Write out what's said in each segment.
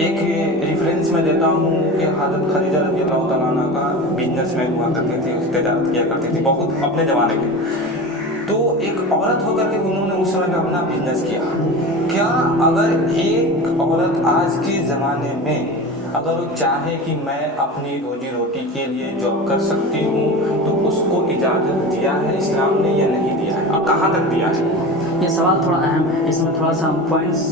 एक रेफरेंस मैं देता हूँ कि हज़रत खदीजा रज़ी अल्लाह तआला अन्हा का बिजनेसमैन हुआ करते थे, तिजारत किया करती थी बहुत अपने ज़माने के। तो एक औरत होकर के उन्होंने उस समय पे अपना बिजनेस किया। क्या अगर एक औरत आज के ज़माने में अगर वो चाहे कि मैं अपनी रोजी रोटी के लिए जॉब कर सकती हूँ तो उसको इजाज़त दिया है इस्लाम ने या नहीं दिया है, और कहाँ तक दिया है? ये सवाल थोड़ा अहम है, इसमें थोड़ा सा हम पॉइंट्स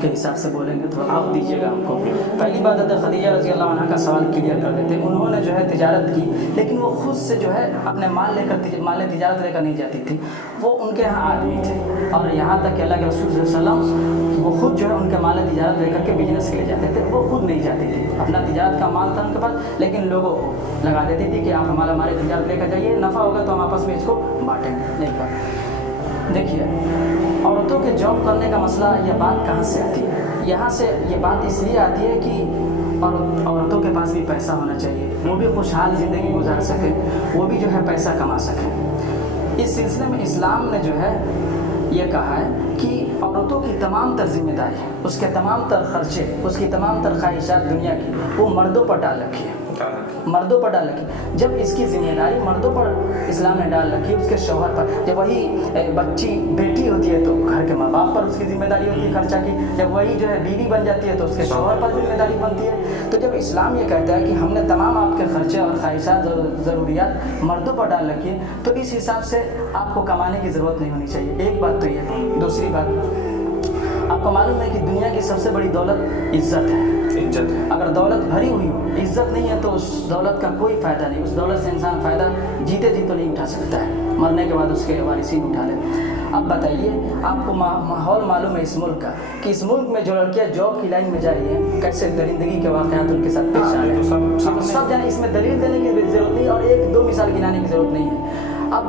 के हिसाब से बोलेंगे, थोड़ा वक्त दीजिएगा हमको। पहली बात है खदीजा रज़ी अल्लाह अन्हा का सवाल क्लियर कर देते हैं। उन्होंने जो है तिजारत की, लेकिन वो खुद से जो है अपने माल तिजारत लेकर नहीं जाती थी, वो उनके यहाँ आदमी थे। और यहाँ तक कि अल्लाह के रसूल सल्लल्लाहु अलैहि वसल्लम वो खुद जो है उनके माल तिजारत लेकर के बिजनेस के लिए जाते थे, वो खुद नहीं जाती थी। अपना तिजारत का माल था उनके पास, लेकिन लोगों को लगा देती थी कि आप हमारे तिजारत लेकर जाइए, नफ़ा होगा तो हम आपस में इसको बांटेंगे। नहीं बात। देखिए, औरतों के जॉब करने का मसला, यह बात कहाँ से आती है? यहाँ से ये बात इसलिए आती है कि औरतों के पास भी पैसा होना चाहिए, वो भी खुशहाल ज़िंदगी गुजार सकें, वो भी जो है पैसा कमा सकें। इस सिलसिले में इस्लाम ने जो है ये कहा है कि औरतों की तमाम तर जिम्मेदारी, उसके तमाम तर खर्चे, उसकी तमाम तर ख्वाहिशात दुनिया की वो मर्दों पर डाल रखी है, मर्दों पर डाल रखी। जब इसकी जिम्मेदारी मर्दों पर इस्लाम ने डाल रखी, उसके शौहर पर, जब वही बच्ची बेटी होती है तो घर के माँ बाप पर उसकी जिम्मेदारी होती है खर्चा की, जब वही जो है बीवी बन जाती है तो उसके शौहर पर जिम्मेदारी बनती है। तो जब इस्लाम ये कहता है कि हमने तमाम आपके खर्चे और ख्वाहिशात और ज़रूरियात मर्दों पर डाल रखी है, तो इस हिसाब से आपको कमाने की ज़रूरत नहीं होनी चाहिए। एक बात तो ये। दूसरी बात, आपको मालूम है कि दुनिया की सबसे बड़ी दौलत इज्जत है। इज्जत है। अगर दौलत भरी हुई हो, इज्जत नहीं है, तो उस दौलत का कोई फ़ायदा नहीं। उस दौलत से इंसान फ़ायदा जीते जी तो नहीं उठा सकता है, मरने के बाद उसके वारिसीन उठा ले। अब बताइए, आपको माहौल मालूम है इस मुल्क का कि इस मुल्क में जो लड़कियां जॉब की लाइन में जा रही हैं, कैसे दरिंदगी के वाक़यात उनके साथ पेश आ रहे हैं, सब जाने। इसमें दलील देने की ज़रूरत नहीं और एक दो मिसाल गिनाने की ज़रूरत नहीं है। अब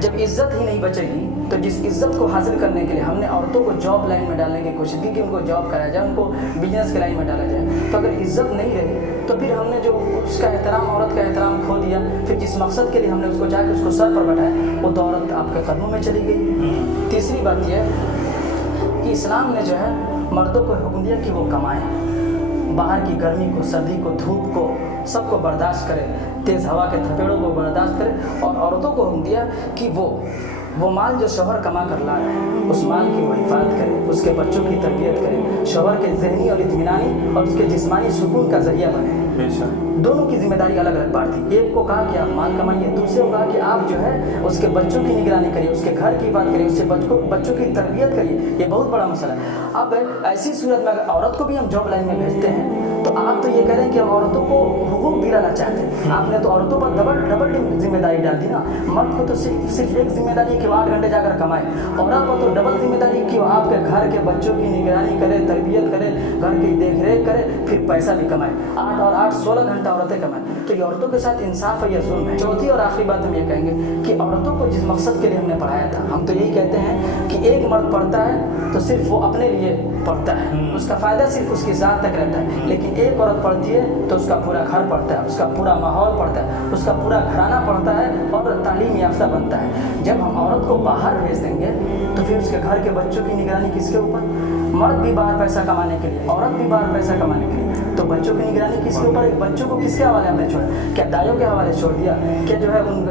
जब इज़्ज़त ही नहीं बचेगी तो जिस इज़्ज़त को हासिल करने के लिए हमने औरतों को जॉब लाइन में डालने की कोशिश की कि उनको जॉब कराया जाए, उनको बिजनेस की लाइन में डाला जाए, तो अगर इज़्ज़त नहीं रही तो फिर हमने जो उसका एहतराम, औरत का एहतराम खो दिया। फिर जिस मकसद के लिए हमने उसको जाके उसको सर पर बैठाया, वो तो औरत आपके कदमों में चली गई। तीसरी बात यह कि इस्लाम ने जो है मर्दों को हुक्म दिया कि वो कमाएँ, बाहर की गर्मी को, सर्दी को, धूप को, सबको बर्दाश्त करें, तेज़ हवा के थपेड़ों को बर्दाश्त करें। और औरतों को हुक्म दिया कि वो माल जो शौहर कमा कर ला रहा है, उस माल की वो हिफाजत करें, उसके बच्चों की तरबियत करें, शौहर के ज़हनी और इत्मीनानी और उसके जिस्मानी सुकून का ज़रिया बने। दोनों की जिम्मेदारी अलग अलग बांट दी। एक को कहा कि आप माल कमाइए, दूसरे को कहा कि आप जो है उसके बच्चों की निगरानी करिए, उसके घर की बात करिए, उसके बच्चों की तरबियत करिए। ये बहुत बड़ा मसला है। अब ऐसी सूरत में अगर औरत को भी हम जॉब लाइन में भेजते हैं तो आप तो ये कह रहे हैं कि हम औरतों को हुकूक दिलाना चाहते हैं। आपने तो औरतों पर डबल जिम्मेदारी डाल दी ना। मर्द को तो सिर्फ एक जिम्मेदारी है कि वो 8 घंटे जाकर कमाए, औरत को तो डबल जिम्मेदारी कि वो आपके घर के बच्चों की निगरानी करे, तरबियत करे, घर की देख रेख करे, फिर पैसा भी कमाए। 8 और 8 16 घंटा औरतें कमाएं। तो ये औरतों के साथ इंसाफ है या जुल्म है? चौथी और आखिरी बात हम ये कहेंगे कि औरतों को जिस मकसद के लिए हमने पढ़ाया था, हम तो यही कहते हैं कि एक मर्द पढ़ता है तो सिर्फ वो अपने लिए पढ़ता है, उसका फ़ायदा सिर्फ उसकी ज़ात तक रहता है। लेकिन एक औरत पढ़ती है तो उसका पूरा घर पढ़ता है, उसका पूरा माहौल पढ़ता है, उसका पूरा घराना पढ़ता है और तालीम याफ्ता बनता है। जब हम औरत को बाहर भेज देंगे तो फिर उसके घर के बच्चों की निगरानी किसके ऊपर? मर्द भी बाहर पैसा कमाने के लिए, औरत भी बाहर पैसा कमाने के लिए, तो बच्चों की निगरानी किसके ऊपर? बच्चों को किसके हवाले हमने छोड़ा? क्या दाइयों के हवाले छोड़ दिया? क्या जो है उन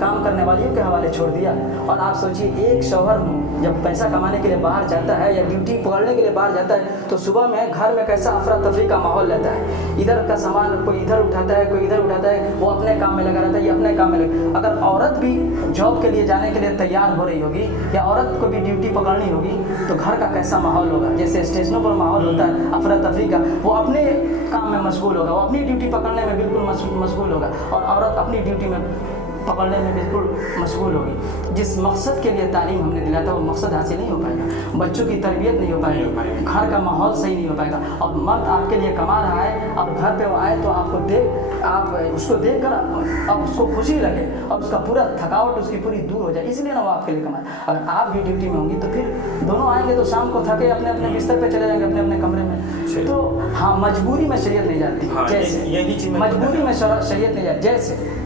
काम करने वालियों के हवाले छोड़ दिया? और आप सोचिए, एक शौहर जब पैसा कमाने के लिए बाहर जाता है या ड्यूटी पकड़ने के लिए बाहर जाता है तो सुबह में घर में कैसा अफरा तफरी का माहौल रहता है। इधर का सामान कोई इधर उठाता है, कोई इधर उठाता है, वो अपने काम में लगा रहता है, ये अपने काम में लगा। अगर औरत भी जॉब के लिए जाने के लिए तैयार हो रही होगी या औरत को भी ड्यूटी पकड़नी होगी तो घर का कैसा माहौल होगा? जैसे स्टेशनों पर माहौल होता है अफरा तफरी का, वो अपने काम में मशगूल होगा, वो अपनी ड्यूटी पकड़ने में बिल्कुल मशगूल होगा और औरत अपनी ड्यूटी में पकड़ने में बिल्कुल मशगूल होगी। जिस मकसद के लिए तालीम हमने दिलाया था वो मकसद हासिल नहीं हो पाएगा, बच्चों की तरबियत नहीं हो पाएगी, घर का माहौल सही नहीं हो पाएगा। और मर्द आपके लिए कमा रहा है और घर पे वो आए तो आप उसको देख कर अब उसको खुशी लगे और उसका पूरा थकावट उसकी पूरी दूर हो जाए, इसलिए ना वो आपके लिए कमाए। अगर आप भी ड्यूटी में होंगी तो फिर दोनों आएंगे तो शाम को थके अपने अपने बिस्तर पे चले जाएंगे, अपने अपने कमरे में। तो हाँ, मजबूरी में शरीयत नहीं जाती। जैसे मजबूरी में शरीयत नहीं जाती, जैसे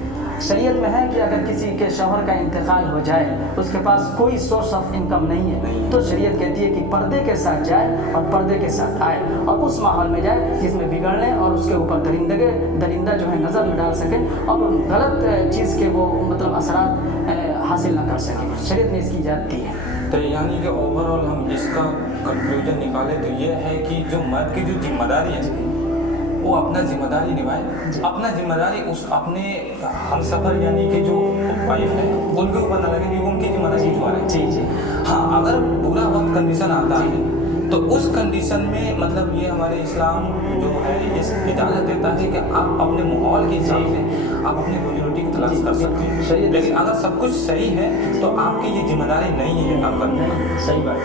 शरीयत में है कि अगर किसी के शौहर का इंतकाल हो जाए, उसके पास कोई सोर्स ऑफ इनकम नहीं है, तो शरीयत कहती है कि पर्दे के साथ जाए और पर्दे के साथ आए और उस माहौल में जाए जिसमें बिगड़ने और उसके ऊपर दरिंदा जो है नज़र न डाल सके और गलत चीज़ के वो मतलब असरात हासिल न कर सके। शरीयत ने इसकी इजाज़त दी है। तो यानी कि ओवरऑल हम इसका कंक्लूजन निकाले तो ये है कि जो मर्द की जो जिम्मेदारी है वो अपना जिम्मेदारी निभाए, अपना जिम्मेदारी उस अपने हम सफ़र यानी कि जो वाइफ है उनके ऊपर न लगे क्योंकि उनकी जिम्मेदारी कुछ और है। जी जी हाँ, अगर बुरा वक्त कंडीशन आता है तो उस कंडीशन में मतलब ये हमारे इस्लाम जो है इस इजाज़त देता है कि आप अपने माहौल के हिसाब से आप अपनी रोजी रोटी की तलाश कर सकते हैं, लेकिन अगर सब कुछ सही है तो आपकी ये जिम्मेदारी नहीं है ये काम करने का। सही बात है।